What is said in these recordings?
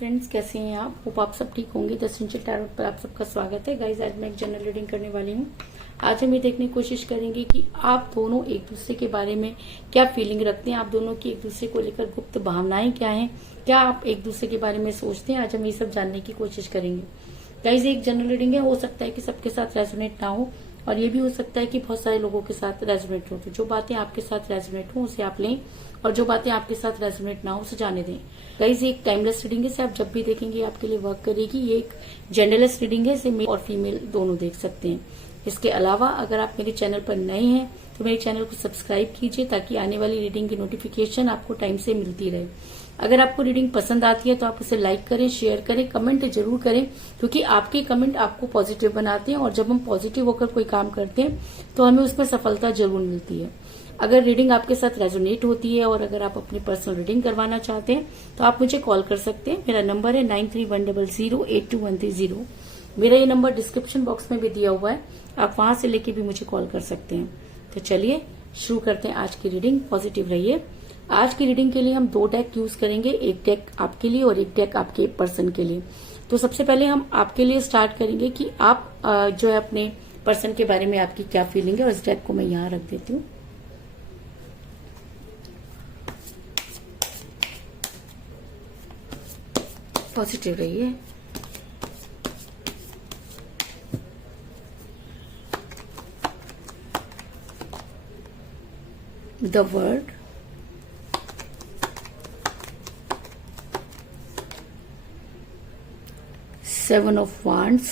Friends, कैसे हैं आप? होप आप सब ठीक होंगे। द एसेंशियल टैरोट पर आप सबका स्वागत है। गाइज, आज मैं एक जनरल रीडिंग करने वाली हूँ। आज हम ये देखने की कोशिश करेंगे कि आप दोनों एक दूसरे के बारे में क्या फीलिंग रखते हैं, आप दोनों की एक दूसरे को लेकर गुप्त भावनाएं क्या हैं, क्या आप एक दूसरे के बारे में सोचते हैं। आज हम ये सब जानने की कोशिश करेंगे। गाइज, एक जनरल रीडिंग है, हो सकता है कि सबके साथ रेजोनेट ना हो और ये भी हो सकता है कि बहुत सारे लोगों के साथ रेजोनेट हो। तो जो बातें आपके साथ रेजोनेट हो उसे आप लें और जो बातें आपके साथ रेजोनेट ना हो उसे जाने दें। गाइज, एक टाइमलेस रीडिंग है, इसे आप जब भी देखेंगे आपके लिए वर्क करेगी। ये एक जेंडरलेस रीडिंग है, इसे मेल और फीमेल दोनों देख सकते हैं। इसके अलावा अगर आप मेरे चैनल पर नए हैं तो मेरे चैनल को सब्सक्राइब कीजिए ताकि आने वाली रीडिंग की नोटिफिकेशन आपको टाइम से मिलती रहे। अगर आपको रीडिंग पसंद आती है तो आप उसे लाइक करें, शेयर करें, कमेंट जरूर करें, क्योंकि आपके कमेंट आपको पॉजिटिव बनाते हैं और जब हम पॉजिटिव होकर कोई काम करते हैं तो हमें उसमें सफलता जरूर मिलती है। अगर रीडिंग आपके साथ रेजोनेट होती है और अगर आप अपनी पर्सनल रीडिंग करवाना चाहते हैं तो आप मुझे कॉल कर सकते हैं। मेरा नंबर है 9310082130। मेरा ये नंबर डिस्क्रिप्शन बॉक्स में भी दिया हुआ है, आप वहां से लेके भी मुझे कॉल कर सकते हैं। तो चलिए शुरू करते हैं आज की रीडिंग। पॉजिटिव रहिए। आज की रीडिंग के लिए हम 2 डेक यूज करेंगे, एक डेक आपके लिए और एक डेक आपके पर्सन के लिए। तो सबसे पहले हम आपके लिए स्टार्ट करेंगे कि आप जो है अपने पर्सन के बारे में आपकी क्या फीलिंग है, और इस डेक को मैं यहाँ रख देती हूँ। पॉजिटिव रहिए। The word, Seven of Wands,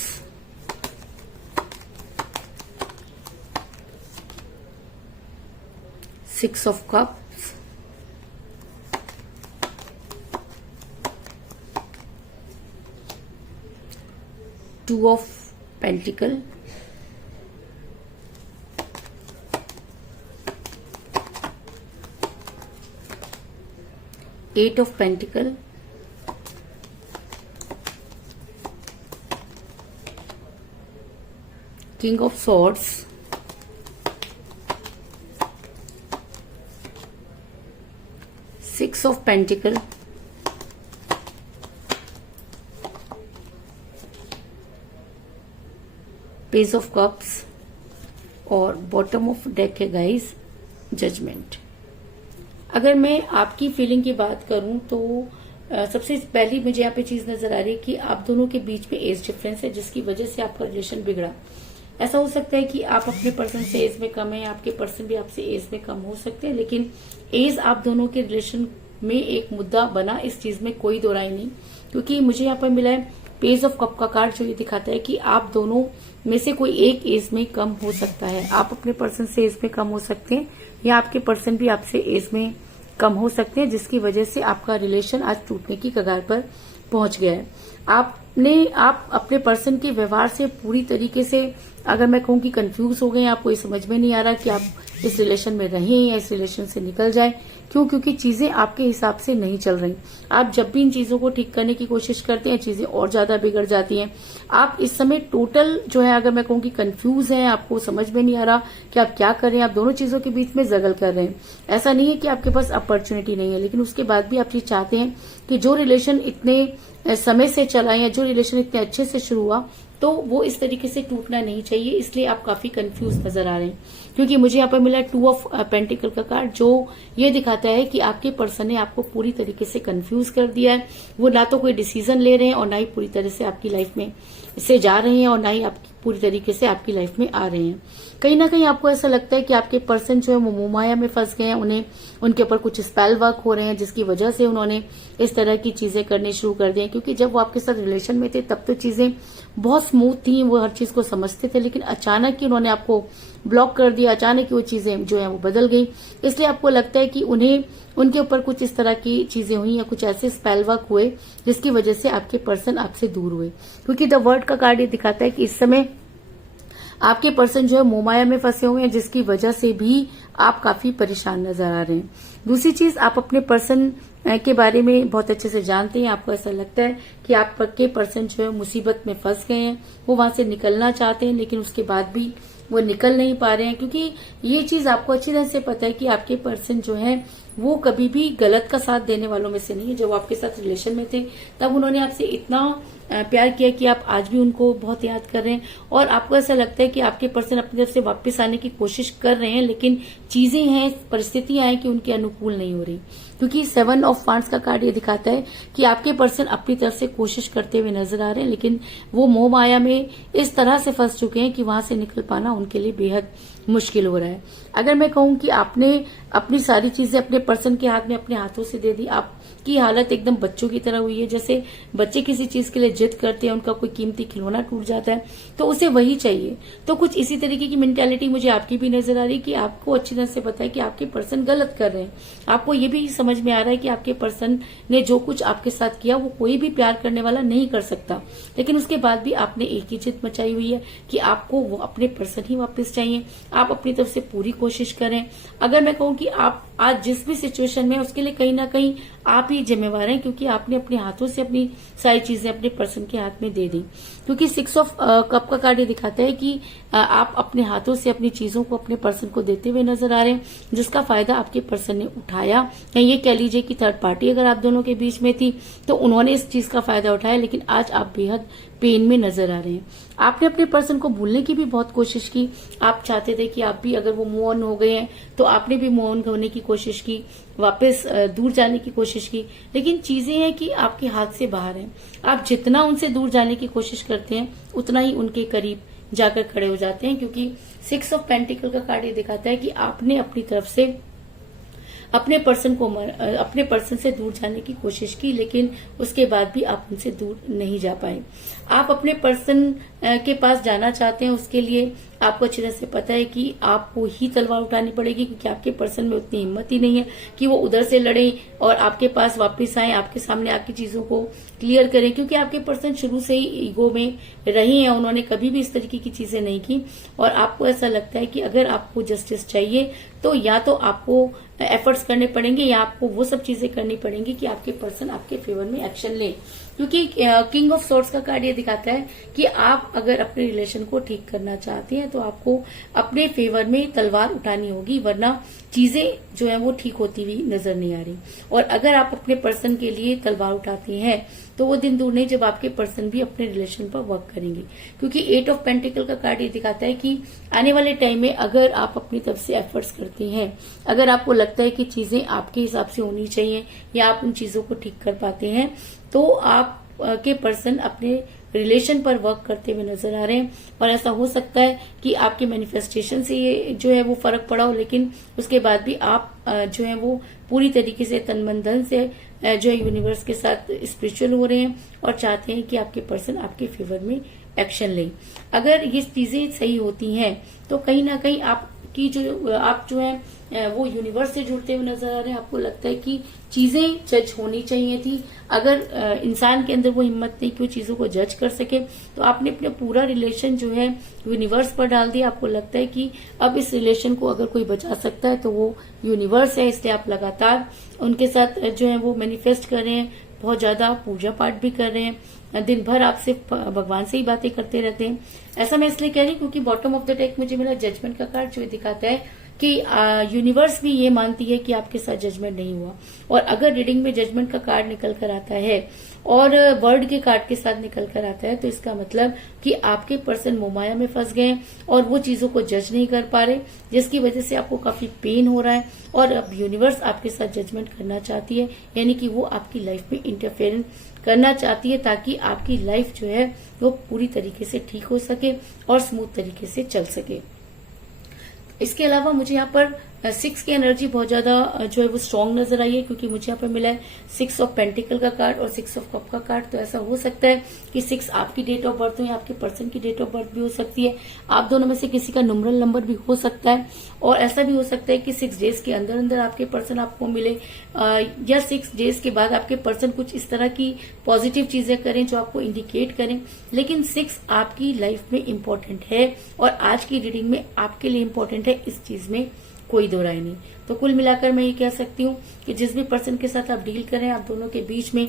Six of Cups, Two of Pentacles, Eight of Pentacles, King of Swords, Six of Pentacles, Page of Cups और बॉटम ऑफ डेक है गाइस, जजमेंट। अगर मैं आपकी फीलिंग की बात करूं तो सबसे पहली मुझे यहाँ पे चीज नजर आ रही है कि आप दोनों के बीच में एज डिफरेंस है, जिसकी वजह से आपका रिलेशन बिगड़ा। ऐसा हो सकता है कि आप अपने पर्सन से एज में कम है, आपके पर्सन भी आपसे एज में कम हो सकते हैं, लेकिन एज आप दोनों के रिलेशन में एक मुद्दा बना, इस चीज में कोई दो राय नहीं। क्योंकि मुझे यहाँ पर मिला है पेज ऑफ कप का कार्ड, जो ये दिखाता है कि आप दोनों में से कोई एक एज में कम हो सकता है। आप अपने पर्सन से एज में कम हो सकते हैं या आपके पर्सन भी आपसे एज में कम हो सकते हैं, जिसकी वजह से आपका रिलेशन आज टूटने की कगार पर पहुंच गया है। आप अपने पर्सन के व्यवहार से पूरी तरीके से, अगर मैं कहूं कि कंफ्यूज हो गए, आपको ये समझ में नहीं आ रहा कि आप इस रिलेशन में रहें या इस रिलेशन से निकल जाएं। क्यों? क्योंकि चीजें आपके हिसाब से नहीं चल रही। आप जब भी इन चीजों को ठीक करने की कोशिश करते हैं, चीजें और ज्यादा बिगड़ जाती हैं। आप इस समय टोटल जो है, अगर मैं कहूं कि कंफ्यूज हैं, आपको समझ में नहीं आ रहा कि आप क्या करें, आप दोनों चीजों के बीच में जगल कर रहे हैं। ऐसा नहीं है कि आपके पास अपॉर्चुनिटी नहीं है, लेकिन उसके बाद भी आप ये चाहते हैं कि जो रिलेशन इतने समय से चला या जो रिलेशन इतने अच्छे से शुरू हुआ, तो वो इस तरीके से टूटना नहीं चाहिए। इसलिए आप काफी कंफ्यूज नजर आ रहे हैं। क्योंकि मुझे यहाँ पर मिला 2 ऑफ पेंटिकल का कार्ड, जो ये दिखाता है कि आपके पर्सन ने आपको पूरी तरीके से कंफ्यूज कर दिया है। वो ना तो कोई डिसीजन ले रहे हैं और ना ही पूरी तरह से आपकी लाइफ में से जा रहे हैं और ना ही आपकी पूरी तरीके से आपकी लाइफ में आ रहे हैं। कहीं ना कहीं आपको ऐसा लगता है कि आपके पर्सन जो है वो मोहमाया में फंस गए हैं, उन्हें उनके ऊपर कुछ स्पेल वर्क हो रहे हैं, जिसकी वजह से उन्होंने इस तरह की चीजें करनी शुरू कर दी हैं। क्योंकि जब वो आपके साथ रिलेशन में थे तब तो चीजें बहुत स्मूथ थी, वो हर चीज को समझते थे, लेकिन अचानक ही उन्होंने आपको ब्लॉक कर दिया, अचानक ही वो चीजें जो है वो बदल गई। इसलिए आपको लगता है कि उन्हें उनके ऊपर कुछ इस तरह की चीजें हुई या कुछ ऐसे स्पेल वर्क हुए जिसकी वजह से आपके पर्सन आपसे दूर हुए। क्योंकि द वर्ड का कार्ड ये दिखाता है कि इस समय आपके पर्सन जो है मोहमाया में फंसे हुए हैं, जिसकी वजह से भी आप काफी परेशान नजर आ रहे हैं। दूसरी चीज, आप अपने पर्सन के बारे में बहुत अच्छे से जानते हैं। आपको ऐसा लगता है कि आपके पर्सन जो है मुसीबत में फंस गए हैं, वो वहां से निकलना चाहते हैं, लेकिन उसके बाद भी वो निकल नहीं पा रहे हैं। क्योंकि ये चीज आपको अच्छी तरह से पता है कि आपके पर्सन जो है वो कभी भी गलत का साथ देने वालों में से नहीं है। जब वो आपके साथ रिलेशन में थे तब उन्होंने आपसे इतना प्यार किया कि आप आज भी उनको बहुत याद कर रहे हैं, और आपको ऐसा लगता है कि आपके पर्सन अपनी तरफ से वापस आने की कोशिश कर रहे हैं, लेकिन चीजें हैं, परिस्थितियां हैं कि उनके अनुकूल नहीं हो रही। क्योंकि 7 ऑफ वांड्स का कार्ड ये दिखाता है कि आपके पर्सन अपनी तरफ से कोशिश करते हुए नजर आ रहे हैं, लेकिन वो मोह माया में इस तरह से फंस चुके हैं कि वहां से निकल पाना उनके लिए बेहद मुश्किल हो रहा है। अगर मैं कहूं कि आपने अपनी सारी चीजें अपने पर्सन के हाथ में अपने हाथों से दे दी, आपकी हालत एकदम बच्चों की तरह हुई है। जैसे बच्चे किसी चीज के लिए जिद करते हैं, उनका कोई कीमती खिलौना टूट जाता है तो उसे वही चाहिए। तो कुछ इसी तरीके की मेंटालिटी मुझे आपकी भी नजर आ रही है कि आपको अच्छी तरह से पता है कि आपके पर्सन गलत कर रहे हैं। आपको ये भी समझ में आ रहा है कि आपके पर्सन ने जो कुछ आपके साथ किया वो कोई भी प्यार करने वाला नहीं कर सकता, लेकिन उसके बाद भी आपने एक ही जिद मचाई हुई है कि आपको वो अपने पर्सन ही वापस चाहिए। आप अपनी तरफ से पूरी कोशिश करें। अगर मैं कहूं कि आप आज जिस भी सिचुएशन में है उसके लिए कहीं ना कहीं आप ही जिम्मेवार हैं, क्योंकि आपने अपने हाथों से अपनी सारी चीजें अपने पर्सन के हाथ में दे दी। क्योंकि 6 ऑफ कप का कार्ड ये दिखाता है कि आप अपने हाथों से अपनी चीजों को अपने पर्सन को देते हुए नजर आ रहे हैं, जिसका फायदा आपके पर्सन ने उठाया। या ये कह लीजिए कि थर्ड पार्टी अगर आप दोनों के बीच में थी तो उन्होंने इस चीज का फायदा उठाया, लेकिन आज आप बेहद पेन में नजर आ रहे हैं। आपने अपने पर्सन को भूलने की भी बहुत कोशिश की। आप चाहते थे कि आप भी, अगर वो मूव ऑन हो गए हैं तो आपने भी मूव ऑन होने की कोशिश की, वापस दूर जाने की कोशिश की, लेकिन चीजें हैं कि आपके हाथ से बाहर हैं। आप जितना उनसे दूर जाने की कोशिश करते हैं उतना ही उनके करीब जाकर खड़े हो जाते हैं। क्योंकि 6 ऑफ पेंटिकल का कार्ड ये दिखाता है कि आपने अपनी तरफ से अपने पर्सन से दूर जाने की कोशिश की, लेकिन उसके बाद भी आप उनसे दूर नहीं जा पाए। आप अपने पर्सन के पास जाना चाहते हैं, उसके लिए आपको अच्छी तरह से पता है कि आपको ही तलवार उठानी पड़ेगी, क्योंकि आपके पर्सन में उतनी हिम्मत ही नहीं है कि वो उधर से लड़े और आपके पास वापस आए, आपके सामने आके चीजों को क्लियर करें। क्योंकि आपके पर्सन शुरू से ही ईगो में रहे हैं, उन्होंने कभी भी इस तरीके की चीजें नहीं की, और आपको ऐसा लगता है कि अगर आपको जस्टिस चाहिए तो या तो आपको एफर्ट्स करने पड़ेंगे या आपको वो सब चीजें करनी पड़ेंगी कि आपके पर्सन आपके फेवर में एक्शन ले। क्योंकि किंग ऑफ सोर्ड्स का कार्ड ये दिखाता है कि आप अगर अपने रिलेशन को ठीक करना चाहते हैं तो आपको अपने फेवर में तलवार उठानी होगी, वरना चीजें जो है वो ठीक होती हुई नजर नहीं आ रही। और अगर आप अपने पर्सन के लिए तलवार उठाते हैं तो वो दिन दूर नहीं जब आपके पर्सन भी अपने रिलेशन पर वर्क करेंगे। क्योंकि 8 ऑफ पेंटिकल का कार्ड ये दिखाता है कि आने वाले टाइम में अगर आप अपनी तरफ से एफर्ट्स करते हैं, अगर आपको लगता है कि चीजें आपके हिसाब से होनी चाहिए या आप उन चीजों को ठीक कर पाते हैं, तो आप के पर्सन अपने रिलेशन पर वर्क करते हुए नजर आ रहे हैं। और ऐसा हो सकता है कि आपके मैनिफेस्टेशन से ये जो है वो फर्क पड़ा हो, लेकिन उसके बाद भी आप जो है वो पूरी तरीके से तन मन धन से जो है यूनिवर्स के साथ स्पिरिचुअल हो रहे हैं और चाहते हैं कि आपके पर्सन आपके फेवर में एक्शन ले। अगर ये चीजें सही होती हैं तो कहीं ना कहीं आप जो है वो यूनिवर्स से जुड़ते हुए नजर आ रहे हैं। आपको लगता है कि चीजें जज होनी चाहिए थी। अगर इंसान के अंदर वो हिम्मत नहीं कि वो चीजों को जज कर सके, तो आपने अपना पूरा रिलेशन जो है यूनिवर्स पर डाल दिया। आपको लगता है कि अब इस रिलेशन को अगर कोई बचा सकता है तो वो यूनिवर्स है, इसलिए आप लगातार उनके साथ जो है वो मैनिफेस्ट कर रहे हैं, बहुत ज्यादा पूजा पाठ भी कर रहे हैं, दिन भर आप सिर्फ भगवान से ही बातें करते रहते हैं। ऐसा मैं इसलिए कह रही हूँ क्योंकि बॉटम ऑफ द डेक मुझे मिला जजमेंट का कार्ड, जो दिखाता है कि यूनिवर्स भी ये मानती है कि आपके साथ जजमेंट नहीं हुआ। और अगर रीडिंग में जजमेंट का कार्ड निकल कर आता है और वर्ड के कार्ड के साथ निकल कर आता है, तो इसका मतलब कि आपके पर्सन मोमाया में फंस गए हैं और वो चीजों को जज नहीं कर पा रहे, जिसकी वजह से आपको काफी पेन हो रहा है। और अब यूनिवर्स आपके साथ जजमेंट करना चाहती है, यानी कि वो आपकी लाइफ में इंटरफेरेंस करना चाहती है, ताकि आपकी लाइफ जो है वो पूरी तरीके से ठीक हो सके और स्मूथ तरीके से चल सके। इसके अलावा मुझे यहाँ पर 6 की एनर्जी बहुत ज्यादा जो है वो स्ट्रांग नजर आई है, क्योंकि मुझे यहाँ पर मिला है 6 ऑफ पेंटिकल का कार्ड और 6 ऑफ कप का कार्ड। तो ऐसा हो सकता है कि 6 आपकी डेट ऑफ बर्थ हो या आपके पर्सन की डेट ऑफ बर्थ भी हो सकती है। आप दोनों में से किसी का न्यूमरल नंबर भी हो सकता है, और ऐसा भी हो सकता है कि 6 डेज के अंदर अंदर आपके पर्सन आपको मिले, या 6 डेज के बाद आपके पर्सन कुछ इस तरह की पॉजिटिव चीजें करें जो आपको इंडिकेट करें। लेकिन 6 आपकी लाइफ में इम्पोर्टेंट है और आज की रीडिंग में आपके लिए इम्पोर्टेंट है, इस चीज में कोई दो राय नहीं। तो कुल मिलाकर मैं ये कह सकती हूँ कि जिस भी पर्सन के साथ आप डील करें, आप दोनों के बीच में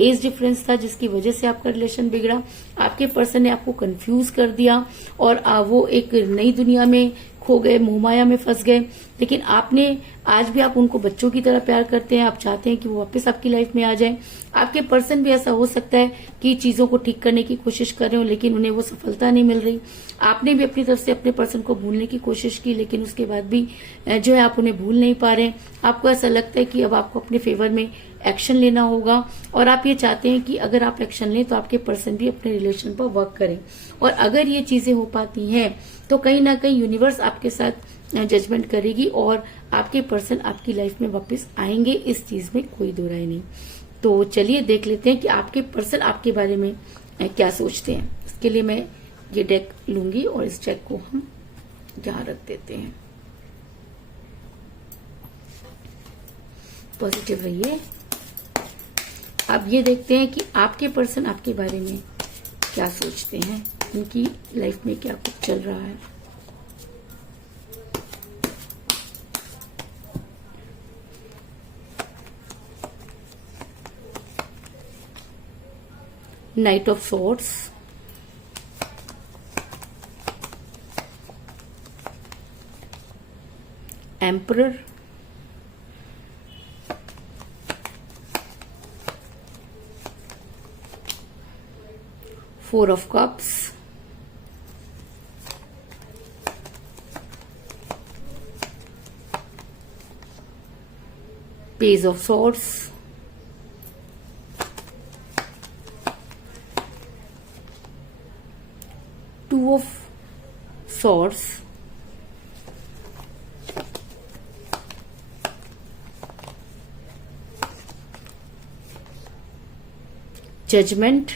एज डिफरेंस था जिसकी वजह से आपका रिलेशन बिगड़ा। आपके पर्सन ने आपको कंफ्यूज कर दिया और वो एक नई दुनिया में खो गए, मोहमाया में फंस गए। लेकिन आपने आज भी आप उनको बच्चों की तरह प्यार करते हैं, आप चाहते हैं कि वो वापस आपकी लाइफ में आ जाए। आपके पर्सन भी ऐसा हो सकता है कि चीजों को ठीक करने की कोशिश कर रहे हो लेकिन उन्हें वो सफलता नहीं मिल रही। आपने भी अपनी तरफ से अपने पर्सन को भूलने की कोशिश की लेकिन उसके बाद भी जो है आप उन्हें भूल नहीं पा रहे हैं। आपको ऐसा लगता है कि अब आपको अपने फेवर में एक्शन लेना होगा और आप ये चाहते हैं कि अगर आप एक्शन लें तो आपके पर्सन भी अपने रिलेशन पर वर्क करें। और अगर ये चीजें हो पाती हैं तो कहीं ना कहीं यूनिवर्स आपके साथ जजमेंट करेगी और आपके पर्सन आपकी लाइफ में वापस आएंगे, इस चीज में कोई दो राय नहीं। तो चलिए देख लेते हैं कि आपके पर्सन आपके बारे में क्या सोचते हैं। इसके लिए मैं ये डेक लूंगी और इस डेक को हम यहां रख देते हैं। पॉजिटिव रहिए। अब ये देखते हैं कि आपके पर्सन आपके बारे में क्या सोचते हैं, उनकी लाइफ में क्या कुछ चल रहा है। Knight of swords, emperor, four of cups, page of swords, two of swords, judgement,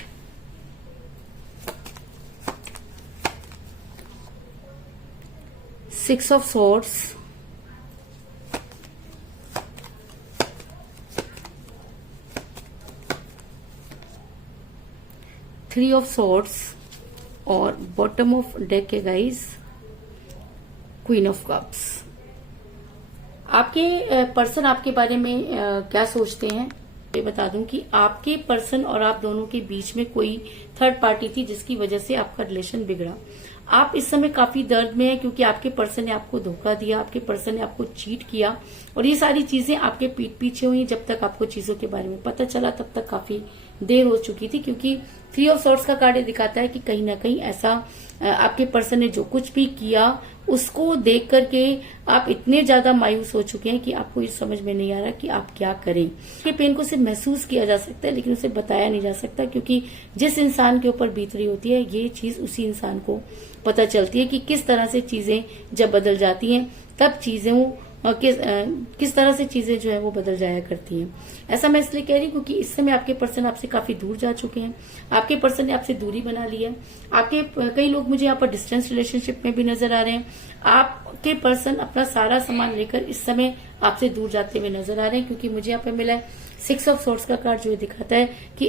six of swords, three of swords और बॉटम ऑफ डेक है गाइस क्वीन ऑफ कप्स। आपके पर्सन आपके बारे में क्या सोचते हैं ये बता दूं कि आपके पर्सन और आप दोनों के बीच में कोई थर्ड पार्टी थी जिसकी वजह से आपका रिलेशन बिगड़ा। आप इस समय काफी दर्द में हैं क्योंकि आपके पर्सन ने आपको धोखा दिया, आपके पर्सन ने आपको चीट किया और ये सारी चीजें आपके पीठ पीछे हुई। जब तक आपको चीजों के बारे में पता चला तब तक काफी देर हो चुकी थी क्योंकि थ्री ऑफ सॉर्ड्स का कार्ड दिखाता है कि कहीं ना कहीं ऐसा आपके पर्सन ने जो कुछ भी किया उसको देख करके आप इतने ज्यादा मायूस हो चुके हैं कि आपको ये समझ में नहीं आ रहा कि आप क्या करें। ये पेन को सिर्फ महसूस किया जा सकता है लेकिन उसे बताया नहीं जा सकता क्योंकि जिस इंसान के ऊपर बीत रही होती है ये चीज उसी इंसान को पता चलती है कि किस तरह से चीजें जब बदल जाती हैं तब चीजें किस तरह से चीजें जो है वो बदल जाया करती हैं। ऐसा मैं इसलिए कह रही हूँ क्योंकि इस समय आपके पर्सन आपसे काफी दूर जा चुके हैं, आपके पर्सन ने आपसे दूरी बना ली है। आपके कई लोग मुझे यहाँ पर डिस्टेंस रिलेशनशिप में भी नजर आ रहे हैं। आपके पर्सन अपना सारा सामान लेकर इस समय आपसे दूर जाते हुए नजर आ रहे हैं क्योंकि मुझे यहाँ पे मिला है सिक्स ऑफ सॉर्ड्स का कार्ड जो दिखाता है कि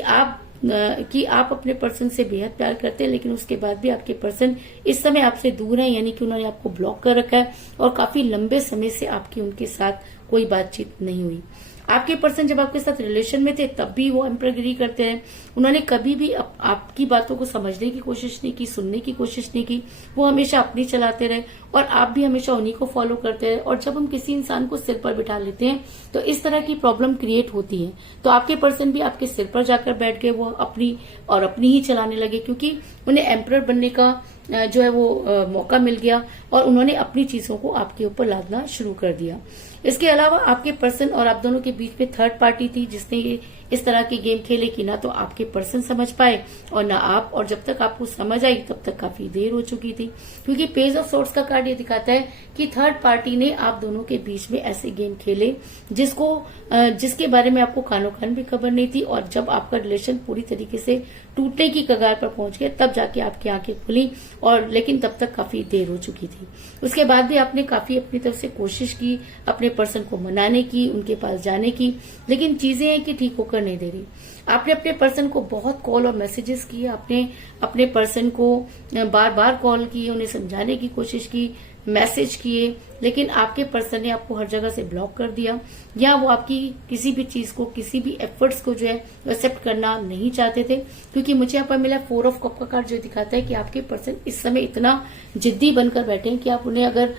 आप अपने पर्सन से बेहद प्यार करते हैं लेकिन उसके बाद भी आपके पर्सन इस समय आपसे दूर है, यानी कि उन्होंने आपको ब्लॉक कर रखा है और काफी लंबे समय से आपकी उनके साथ कोई बातचीत नहीं हुई। आपके पर्सन जब आपके साथ रिलेशन में थे तब भी वो एम्परगिरी करते रहे, उन्होंने कभी भी आपकी बातों को समझने की कोशिश नहीं की, सुनने की कोशिश नहीं की। वो हमेशा अपनी चलाते रहे और आप भी हमेशा उन्हीं को फॉलो करते रहे। और जब हम किसी इंसान को सिर पर बिठा लेते हैं तो इस तरह की प्रॉब्लम क्रिएट होती है। तो आपके पर्सन भी आपके सिर पर जाकर बैठ गए, वो अपनी ही चलाने लगे क्योंकि उन्हें एम्परर बनने का जो है वो मौका मिल गया और उन्होंने अपनी चीजों को आपके ऊपर लादना शुरू कर दिया। इसके अलावा आपके पर्सन और आप दोनों के बीच में थर्ड पार्टी थी जिसने ये इस तरह के गेम खेले कि ना तो आपके पर्सन समझ पाए और ना आप, और जब तक आपको समझ आई तब तक काफी देर हो चुकी थी क्योंकि पेज ऑफ सॉर्ड्स का कार्ड ये दिखाता है कि थर्ड पार्टी ने आप दोनों के बीच में ऐसे गेम खेले जिसके बारे में आपको कानो कान भी खबर नहीं थी। और जब आपका रिलेशन पूरी तरीके से टूटने की कगार पर पहुंच गया तब जाके आपकी आंखें खुली और लेकिन तब तक काफी देर हो चुकी थी। उसके बाद भी आपने काफी अपनी तरफ से कोशिश की अपने पर्सन को मनाने की, उनके पास जाने की, लेकिन चीजें हैं कि ठीक होकर नहीं दे रही। आपने अपने पर्सन को बहुत कॉल और मैसेजेस किए, आपने अपने पर्सन को बार बार कॉल किए, उन्हें समझाने की कोशिश की मैसेज किए, लेकिन आपके पर्सन ने आपको हर जगह से ब्लॉक कर दिया, या वो आपकी किसी भी चीज को, किसी भी एफर्ट्स को जो है एक्सेप्ट करना नहीं चाहते थे। क्योंकि मुझे यहाँ पर मिला 4 ऑफ कप का कार्ड, जो दिखाता है कि आपके पर्सन इस समय इतना जिद्दी बनकर बैठे हैं कि आप उन्हें अगर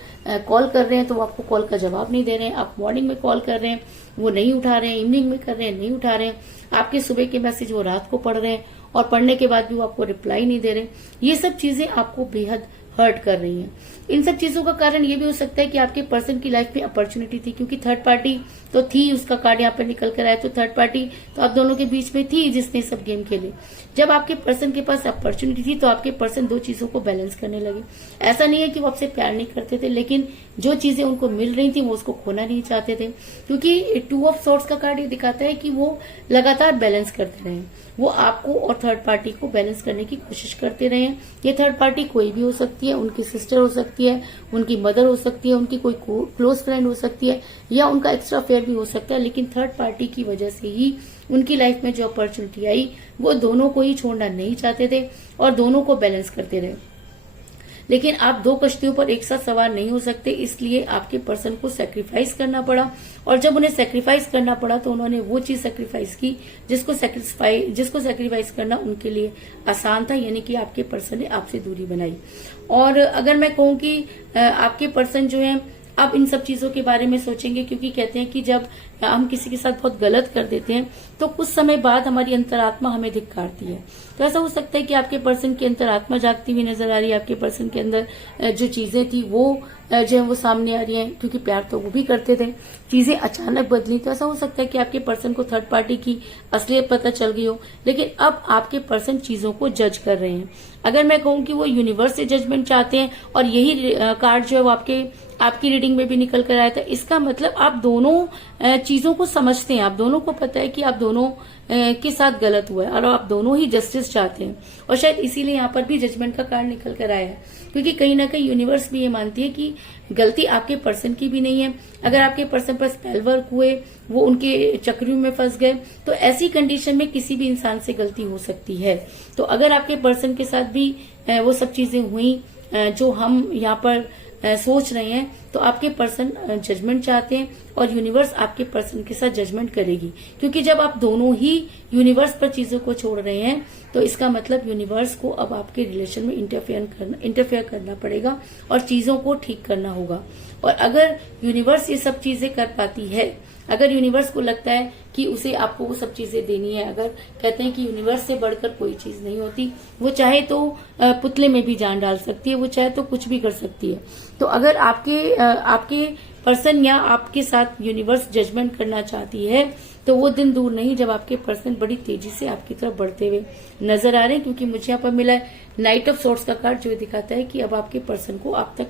कॉल कर रहे हैं तो वो आपको कॉल का जवाब नहीं दे रहे हैं। आप मॉर्निंग में कॉल कर रहे हैं, वो नहीं उठा रहे हैं, इवनिंग में कर रहे हैं, नहीं उठा रहे हैं, आपके सुबह के मैसेज वो रात को पढ़ रहे हैं, और पढ़ने के बाद भी वो आपको रिप्लाई नहीं दे रहे। ये सब चीजें आपको बेहद हर्ट कर रही हैं। इन सब चीजों का कारण ये भी हो सकता है कि आपके पर्सन की लाइफ में अपॉर्चुनिटी थी, क्योंकि थर्ड पार्टी तो थी, उसका कार्ड यहाँ पर निकल कर आया, तो थर्ड पार्टी तो आप दोनों के बीच में थी जिसने सब गेम खेले। जब आपके पर्सन के पास अपॉर्चुनिटी थी तो आपके पर्सन दो चीजों को बैलेंस करने लगे। ऐसा नहीं है कि वो आपसे प्यार नहीं करते थे, लेकिन जो चीजें उनको मिल रही थी वो उसको खोना नहीं चाहते थे। क्योंकि 2 ऑफ सॉर्ड्स का कार्ड ये दिखाता है कि वो लगातार बैलेंस करते रहे, वो आपको और थर्ड पार्टी को बैलेंस करने की कोशिश करते रहे। ये थर्ड पार्टी कोई भी हो सकती है, उनकी सिस्टर हो सकती है, उनकी मदर हो सकती है, उनकी कोई क्लोज फ्रेंड हो सकती है, या उनका एक्स्ट्रा अफेयर भी हो सकता है। लेकिन थर्ड पार्टी की वजह से ही उनकी लाइफ में जो अपॉर्चुनिटी आई वो दोनों को ही छोड़ना नहीं चाहते थे और दोनों को बैलेंस करते रहे। लेकिन आप 2 कश्तियों पर एक साथ सवार नहीं हो सकते, इसलिए आपके पर्सन को सैक्रिफाइस करना पड़ा। और जब उन्हें सैक्रिफाइस करना पड़ा तो उन्होंने वो चीज सैक्रिफाइस की जिसको सैक्रिफाइस करना उनके लिए आसान था, यानी कि आपके पर्सन ने आपसे दूरी बनाई। और अगर मैं कहूँ कि आपके पर्सन जो है अब इन सब चीजों के बारे में सोचेंगे, क्योंकि कहते हैं कि जब हम किसी के साथ बहुत गलत कर देते हैं तो कुछ समय बाद हमारी अंतरात्मा हमें धिक्कारती है। तो ऐसा हो सकता है कि आपके पर्सन की अंतरात्मा जागती हुई नजर आ रही है, आपके पर्सन के अंदर जो चीजें थी वो जो है वो सामने आ रही है, क्योंकि प्यार तो वो भी करते थे, चीजें अचानक बदली। तो ऐसा हो सकता है कि आपके पर्सन को थर्ड पार्टी की असलियत पता चल गई हो, लेकिन अब आपके पर्सन चीजों को जज कर रहे हैं। अगर मैं कहूँ कि वो यूनिवर्स से जजमेंट चाहते हैं, और यही कार्ड जो है वो आपकी रीडिंग में भी निकल कर आया था, इसका मतलब आप दोनों चीजों को समझते हैं, आप दोनों को पता है कि आप दोनों के साथ गलत हुआ है और आप दोनों ही जस्टिस चाहते हैं। और शायद इसीलिए यहाँ पर भी जजमेंट का कार्ड निकल कर आया है, क्योंकि कहीं ना कहीं यूनिवर्स भी ये मानती है कि गलती आपके पर्सन की भी नहीं है। अगर आपके पर्सन पर स्पेल वर्क हुए, वो उनके चक्रियों में फंस गए, तो ऐसी कंडीशन में किसी भी इंसान से गलती हो सकती है। तो अगर आपके पर्सन के साथ भी वो सब चीजें हुई जो हम यहाँ पर सोच रहे हैं, तो आपके पर्सन जजमेंट चाहते हैं और यूनिवर्स आपके पर्सन के साथ जजमेंट करेगी। क्योंकि जब आप दोनों ही यूनिवर्स पर चीजों को छोड़ रहे हैं तो इसका मतलब यूनिवर्स को अब आपके रिलेशन में इंटरफेयर करना पड़ेगा और चीजों को ठीक करना होगा। और अगर यूनिवर्स ये सब चीजें कर पाती है, अगर यूनिवर्स को लगता है कि उसे आपको वो सब चीजें देनी है, अगर कहते हैं कि यूनिवर्स से बढ़कर कोई चीज नहीं होती, वो चाहे तो पुतले में भी जान डाल सकती है, वो चाहे तो कुछ भी कर सकती है। तो अगर आपके पर्सन या आपके साथ यूनिवर्स जजमेंट करना चाहती है तो वो दिन दूर नहीं जब आपके पर्सन बड़ी तेजी से आपकी तरफ बढ़ते हुए नजर आ रहे हैं। क्योंकि मुझे यहाँ पर मिला है नाइट ऑफ सॉर्ड्स का कार्ड, जो दिखाता है कि अब आपके पर्सन को आप तक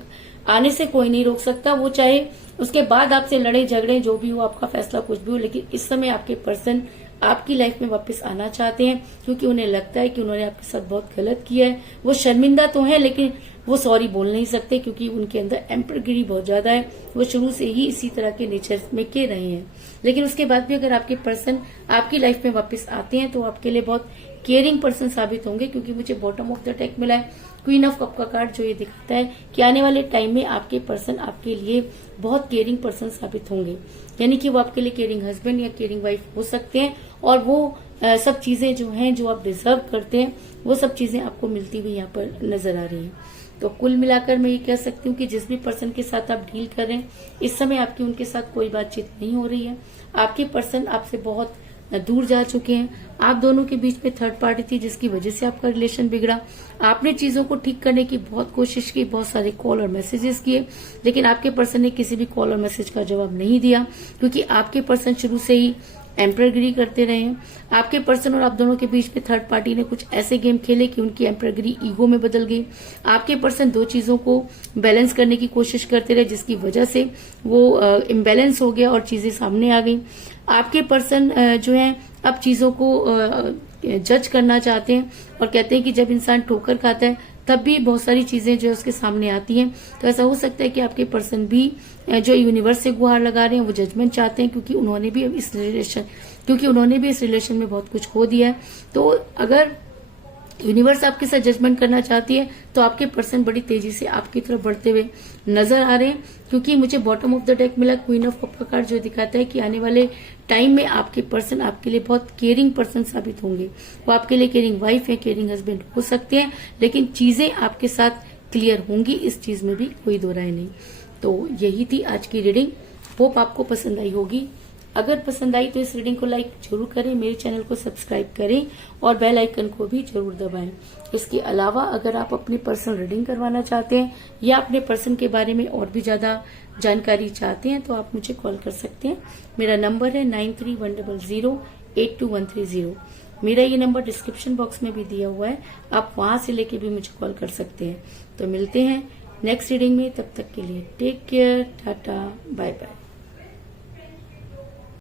आने से कोई नहीं रोक सकता। वो चाहे उसके बाद आपसे लड़े झगड़े, जो भी हो, आपका फैसला कुछ भी हो, लेकिन इस समय आपके पर्सन आपकी लाइफ में वापस आना चाहते हैं, क्योंकि उन्हें लगता है कि उन्होंने आपके साथ बहुत गलत किया है। वो शर्मिंदा तो है, लेकिन वो सॉरी बोल नहीं सकते, क्योंकि उनके अंदर एम्परगिरी बहुत ज्यादा है। वो शुरू से ही इसी तरह के नेचर में के रहे हैं। लेकिन उसके बाद भी अगर आपके पर्सन आपकी लाइफ में वापस आते हैं तो आपके लिए बहुत केयरिंग पर्सन साबित होंगे। क्योंकि मुझे बॉटम ऑफ द डेक मिला है क्वीन ऑफ कप का कार्ड, जो ये दिखाता है कि आने वाले टाइम में आपके पर्सन आपके लिए बहुत केयरिंग पर्सन साबित होंगे। यानी कि वो आपके लिए केयरिंग हस्बैंड या केयरिंग वाइफ हो सकते हैं, और वो सब चीजें जो हैं जो आप डिजर्व करते हैं वो सब चीजें आपको मिलती हुई यहाँ पर नजर आ रही हैं। तो कुल मिलाकर मैं ये कह सकती हूँ कि जिस भी पर्सन के साथ आप डील कर रहे हैं, इस समय आपकी उनके साथ कोई बातचीत नहीं हो रही है। आपके पर्सन आपसे बहुत दूर जा चुके हैं। आप दोनों के बीच में थर्ड पार्टी थी जिसकी वजह से आपका रिलेशन बिगड़ा। आपने चीजों को ठीक करने की बहुत कोशिश की, बहुत सारे कॉल और मैसेजेस किए, लेकिन आपके पर्सन ने किसी भी कॉल और मैसेज का जवाब नहीं दिया, क्योंकि आपके पर्सन शुरू से ही एम्परगिरी करते रहे हैं। आपके पर्सन और आप दोनों के बीच में थर्ड पार्टी ने कुछ ऐसे गेम खेले कि उनकी एम्परगिरी ईगो में बदल गई। आपके पर्सन दो चीजों को बैलेंस करने की कोशिश करते रहे, जिसकी वजह से वो इम्बैलेंस हो गया और चीजें सामने आ गई। आपके पर्सन जो है अब चीजों को जज करना चाहते हैं और कहते हैं कि जब इंसान ठोकर खाता है तब भी बहुत सारी चीजें जो उसके सामने आती हैं। तो ऐसा हो सकता है कि आपके पर्सन भी जो यूनिवर्स से गुहार लगा रहे हैं, वो जजमेंट चाहते हैं, क्योंकि उन्होंने भी इस रिलेशन में बहुत कुछ खो दिया है। तो अगर यूनिवर्स आपके साथ जजमेंट करना चाहती है, तो आपके पर्सन बड़ी तेजी से आपकी तरफ बढ़ते हुए नजर आ रहे हैं, क्योंकि मुझे बॉटम ऑफ द डेक मिला क्वीन ऑफ कप का कार्ड, जो दिखाता है कि आने वाले टाइम में आपके पर्सन आपके लिए बहुत केयरिंग पर्सन साबित होंगे। वो आपके लिए केयरिंग वाइफ है, केयरिंग हस्बैंड हो सकते हैं, लेकिन चीजें आपके साथ क्लियर होंगी, इस चीज में भी कोई दो राय नहीं। तो यही थी आज की रीडिंग। होप आपको पसंद आई होगी। अगर पसंद आई तो इस रीडिंग को लाइक जरूर करें, मेरे चैनल को सब्सक्राइब करें और बेल आइकन को भी जरूर दबाएं। इसके अलावा अगर आप अपनी पर्सनल रीडिंग करवाना चाहते हैं या अपने पर्सन के बारे में और भी ज्यादा जानकारी चाहते हैं तो आप मुझे कॉल कर सकते हैं। मेरा नंबर है 9310082130। मेरा ये नंबर डिस्क्रिप्शन बॉक्स में भी दिया हुआ है, आप वहां से लेके भी मुझे कॉल कर सकते हैं। तो मिलते हैं नेक्स्ट रीडिंग में, तब तक के लिए take care, ta-ta, bye bye.